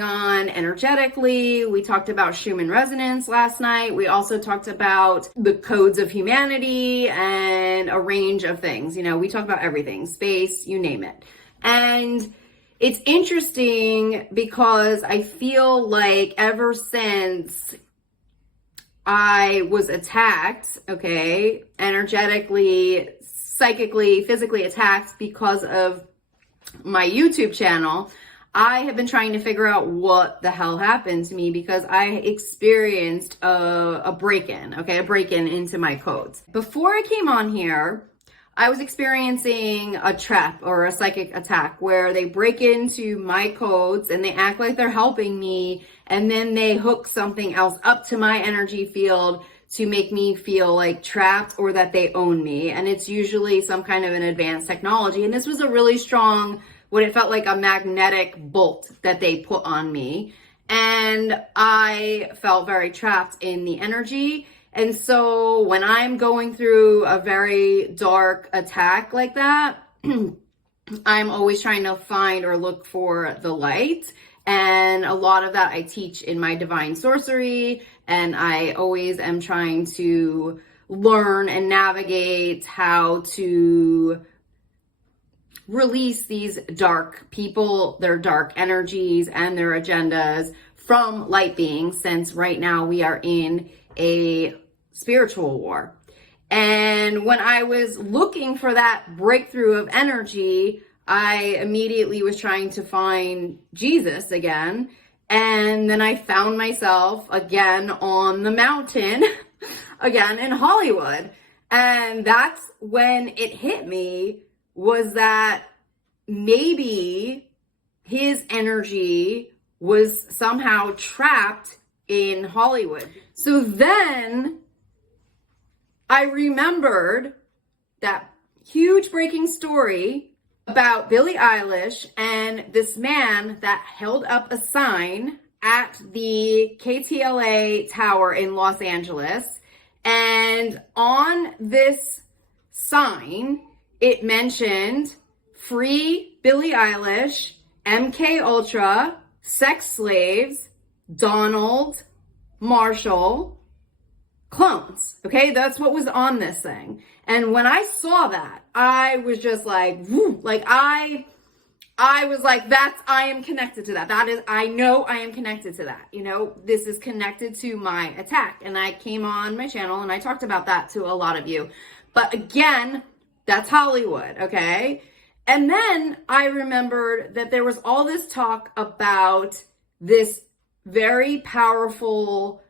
on energetically. We talked about Schumann resonance last night. We also talked about the codes of humanity and a range of things. You know, we talk about everything, space, you name it. And it's interesting because I feel like ever since I was attacked, okay, energetically, psychically, physically attacked because of my YouTube channel, I have been trying to figure out what the hell happened to me because I experienced a break-in, okay, a break-in into my codes. Before I came on here, I was experiencing a trap or a psychic attack where they break into my codes and they act like they're helping me, and then they hook something else up to my energy field to make me feel like trapped or that they own me. And it's usually some kind of an advanced technology. And this was a really strong, what it felt like a magnetic bolt that they put on me. And I felt very trapped in the energy. And so when I'm going through a very dark attack like that, I'm always trying to find or look for the light. And a lot of that I teach in my divine sorcery. And I always am trying to learn and navigate how to release these dark people, their dark energies and their agendas from light beings, since right now we are in a spiritual war. And when I was looking for that breakthrough of energy, I immediately was trying to find Jesus again. And then I found myself again on the mountain, again in Hollywood. And that's when it hit me, was that maybe his energy was somehow trapped in Hollywood. So then I remembered that huge breaking story about Billie Eilish and this man that held up a sign at the KTLA Tower in Los Angeles. And on this sign, it mentioned free Billie Eilish, MK Ultra, sex slaves, Donald, Marshall, clones. Okay, that's what was on this thing. And when I saw that, I was just like, woo, like I was like, I am connected to that. That is, I know I am connected to that. You know, this is connected to my attack. And I came on my channel and I talked about that to a lot of you. But again, that's Hollywood, okay? And then I remembered that there was all this talk about this very powerful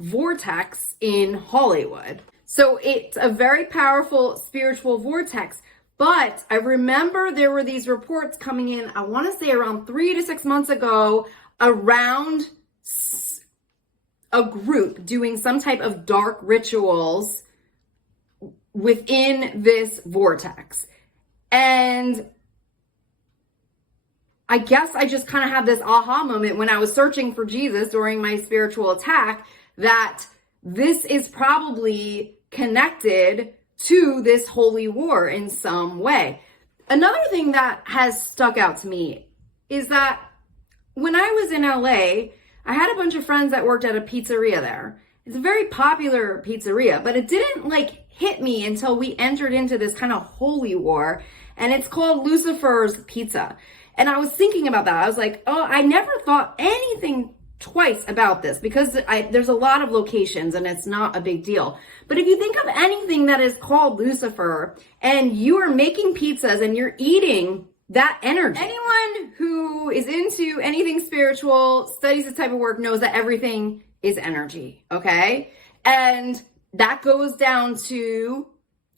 vortex in Hollywood. So it's a very powerful spiritual vortex. But I remember there were these reports coming in, I want to say around 3 to 6 months ago, around a group doing some type of dark rituals within this vortex. And I guess I just kind of had this aha moment when I was searching for Jesus during my spiritual attack, that this is probably connected to this holy war in some way. Another thing that has stuck out to me is that when I was in LA, I had a bunch of friends that worked at a pizzeria there. It's a very popular pizzeria, but it didn't like hit me until we entered into this kind of holy war, and it's called Lucifer's Pizza. And I was thinking about that. I was like, oh, I never thought anything twice about this because there's a lot of locations and it's not a big deal. But if you think of anything that is called Lucifer and you are making pizzas and you're eating that energy, anyone who is into anything spiritual, studies this type of work, knows that everything is energy, okay? And that goes down to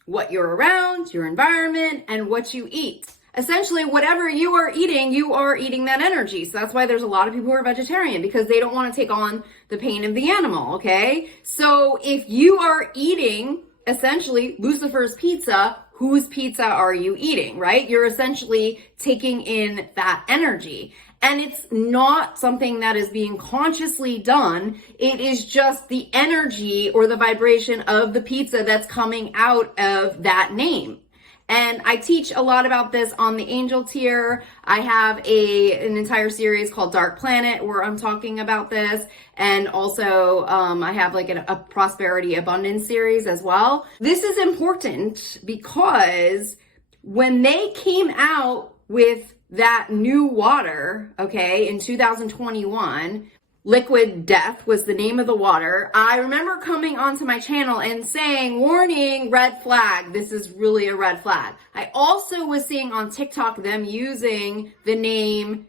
what you're around, your environment, and what you eat. Essentially, whatever you are eating that energy. So that's why there's a lot of people who are vegetarian, because they don't want to take on the pain of the animal, okay? So if you are eating, essentially, Lucifer's pizza, whose pizza are you eating, right? You're essentially taking in that energy. And it's not something that is being consciously done. It is just the energy or the vibration of the pizza that's coming out of that name. And I teach a lot about this on the angel tier. I have an entire series called Dark Planet where I'm talking about this. And also I have like a prosperity abundance series as well. This is important because when they came out with that new water, okay, in 2021, Liquid Death was the name of the water. I remember coming onto my channel and saying, warning, red flag. This is really a red flag. I also was seeing on TikTok them using the name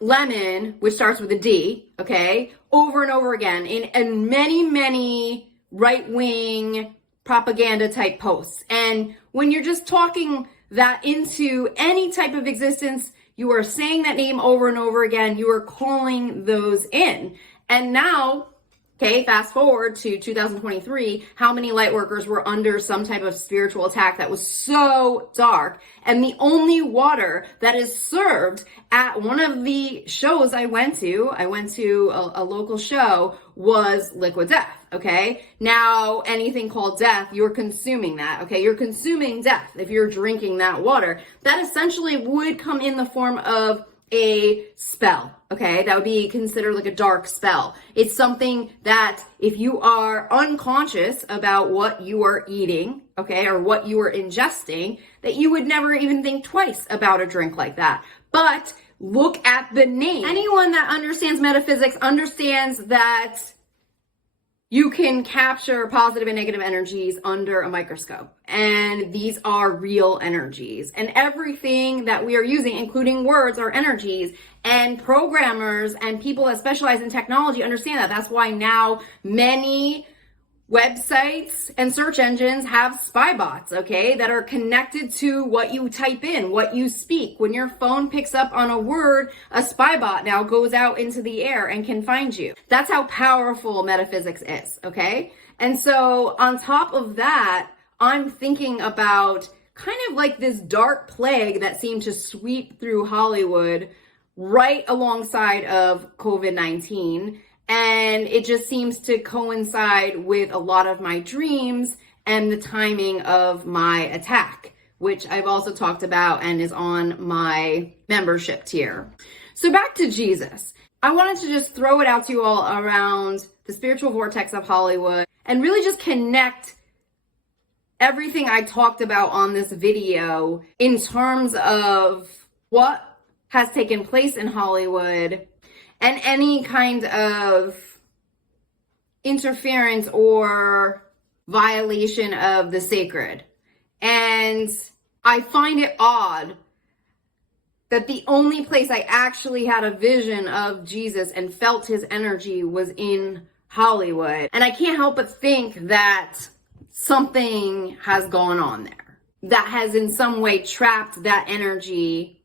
Lemon, which starts with a D, okay, over and over again in many, many right-wing propaganda type posts. And when you're just talking that into any type of existence, you are saying that name over and over again. You are calling those in. And now, okay, fast forward to 2023, how many light workers were under some type of spiritual attack that was so dark? And the only water that is served at one of the shows I went to a local show, was Liquid Death, okay? Now, anything called death, you're consuming that, okay? You're consuming death if you're drinking that water. That essentially would come in the form of a spell, okay? That would be considered like a dark spell. It's something that if you are unconscious about what you are eating, okay, or what you are ingesting, that you would never even think twice about a drink like that. But look at the name. Anyone that understands metaphysics understands that you can capture positive and negative energies under a microscope. And these are real energies. And everything that we are using, including words, are energies. And programmers and people that specialize in technology understand that. That's why now many websites and search engines have spy bots, okay, that are connected to what you type in, what you speak. When your phone picks up on a word, a spy bot now goes out into the air and can find you. That's how powerful metaphysics is, okay? And so on top of that, I'm thinking about kind of like this dark plague that seemed to sweep through Hollywood right alongside of COVID-19. And it just seems to coincide with a lot of my dreams and the timing of my attack, which I've also talked about and is on my membership tier. So back to Jesus. I wanted to just throw it out to you all around the spiritual vortex of Hollywood and really just connect everything I talked about on this video in terms of what has taken place in Hollywood and any kind of interference or violation of the sacred. And I find it odd that the only place I actually had a vision of Jesus and felt his energy was in Hollywood. And I can't help but think that something has gone on there that has in some way trapped that energy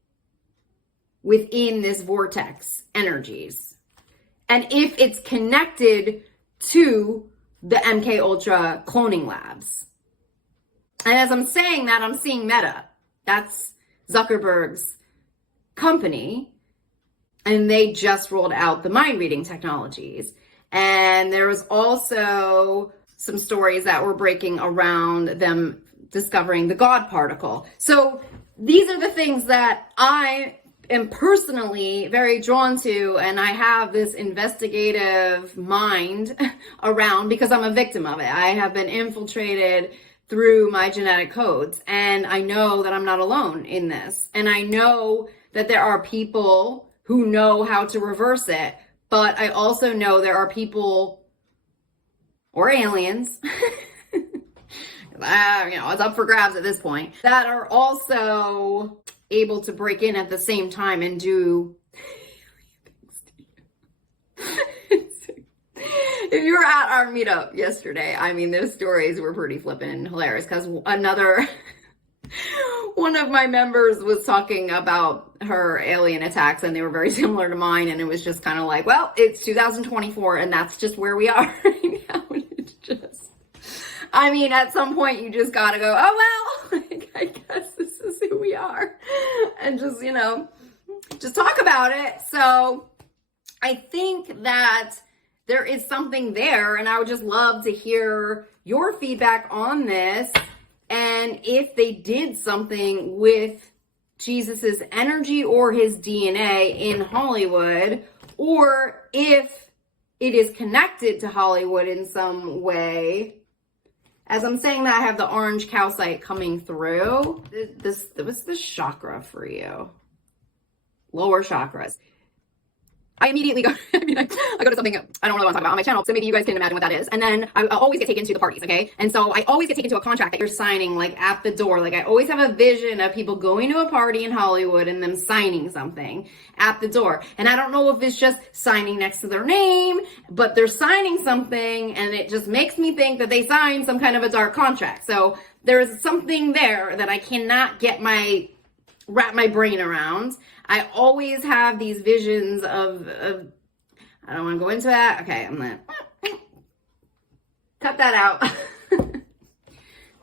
within this vortex energies. And if it's connected to the MK Ultra cloning labs. And as I'm saying that, I'm seeing Meta. That's Zuckerberg's company. And they just rolled out the mind reading technologies. And there was also some stories that were breaking around them discovering the God particle. So these are the things that I am personally very drawn to, and I have this investigative mind around because I'm a victim of it. I have been infiltrated through my genetic codes, and I know that I'm not alone in this. And I know that there are people who know how to reverse it, but I also know there are people or aliens it's up for grabs at this point, that are also able to break in at the same time and do if you were at our meetup yesterday, I mean, those stories were pretty flippin' and hilarious because one of my members was talking about her alien attacks and they were very similar to mine, and it was just kind of like, well, it's 2024 and that's just where we are right now. And it's just, I mean, at some point you just gotta go, oh well, I guess this is who we are, and just, just talk about it. So I think that there is something there, and I would just love to hear your feedback on this. and if they did something with Jesus's energy or his DNA in Hollywood, or if it is connected to Hollywood in some way. As I'm saying that, I have the orange calcite coming through. What's this chakra for you? Lower chakras. I immediately go, I go to something I don't really want to talk about on my channel, so maybe you guys can imagine what that is. And then I always get taken to the parties, okay? And so I always get taken to a contract that you're signing, like, at the door. Like, I always have a vision of people going to a party in Hollywood and them signing something at the door. And I don't know if it's just signing next to their name, but they're signing something, and it just makes me think that they signed some kind of a dark contract. So there's something there that I cannot wrap my brain around. I always have these visions of I don't want to go into that. Okay, I'm gonna cut that out.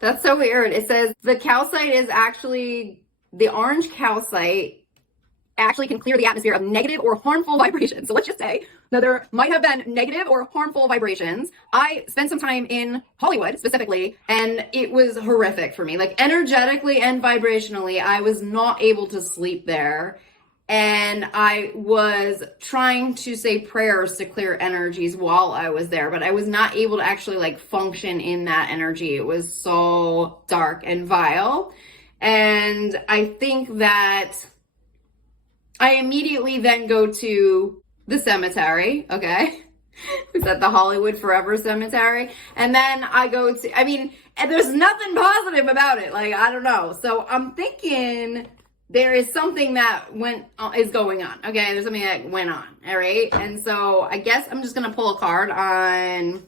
That's so weird. It says the calcite is actually, the orange calcite actually can clear the atmosphere of negative or harmful vibrations. So let's just say that there might have been negative or harmful vibrations. I spent some time in Hollywood specifically, and it was horrific for me. Like, energetically and vibrationally, I was not able to sleep there. And I was trying to say prayers to clear energies while I was there, but I was not able to actually, like, function in that energy. It was so dark and vile. And I think that I immediately then go to the cemetery, okay? Is that the Hollywood Forever Cemetery? And then I go to, and there's nothing positive about it. Like, I don't know. So I'm thinking there is something that is going on. Okay, there's something that went on. All right, and so I guess I'm just gonna pull a card on.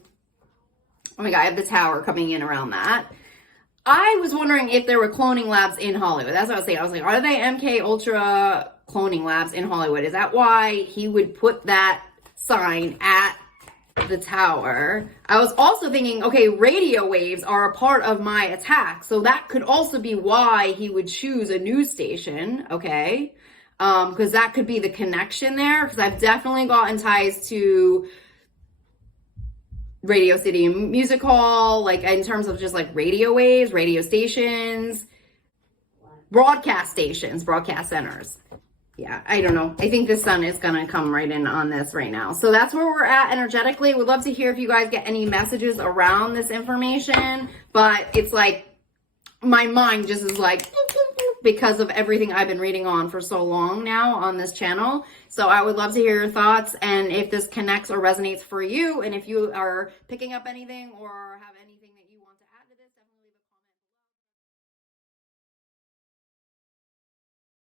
Oh my God, I have the Tower coming in around that. I was wondering if there were cloning labs in Hollywood. That's what I was saying. I was like, are they MK Ultra cloning labs in Hollywood? Is that why he would put that sign at the Tower? I was also thinking, okay, radio waves are a part of my attack, so that could also be why he would choose a news station, okay? Because that could be the connection there, because I've definitely gotten ties to Radio City Music Hall, like, in terms of just, like, radio waves, radio stations, broadcast stations, broadcast centers. Yeah, I don't know. I think the sun is going to come right in on this right now. So that's where we're at energetically. Would love to hear if you guys get any messages around this information. But it's like, my mind just is like, because of everything I've been reading on for so long now on this channel. So I would love to hear your thoughts, and if this connects or resonates for you, and if you are picking up anything or having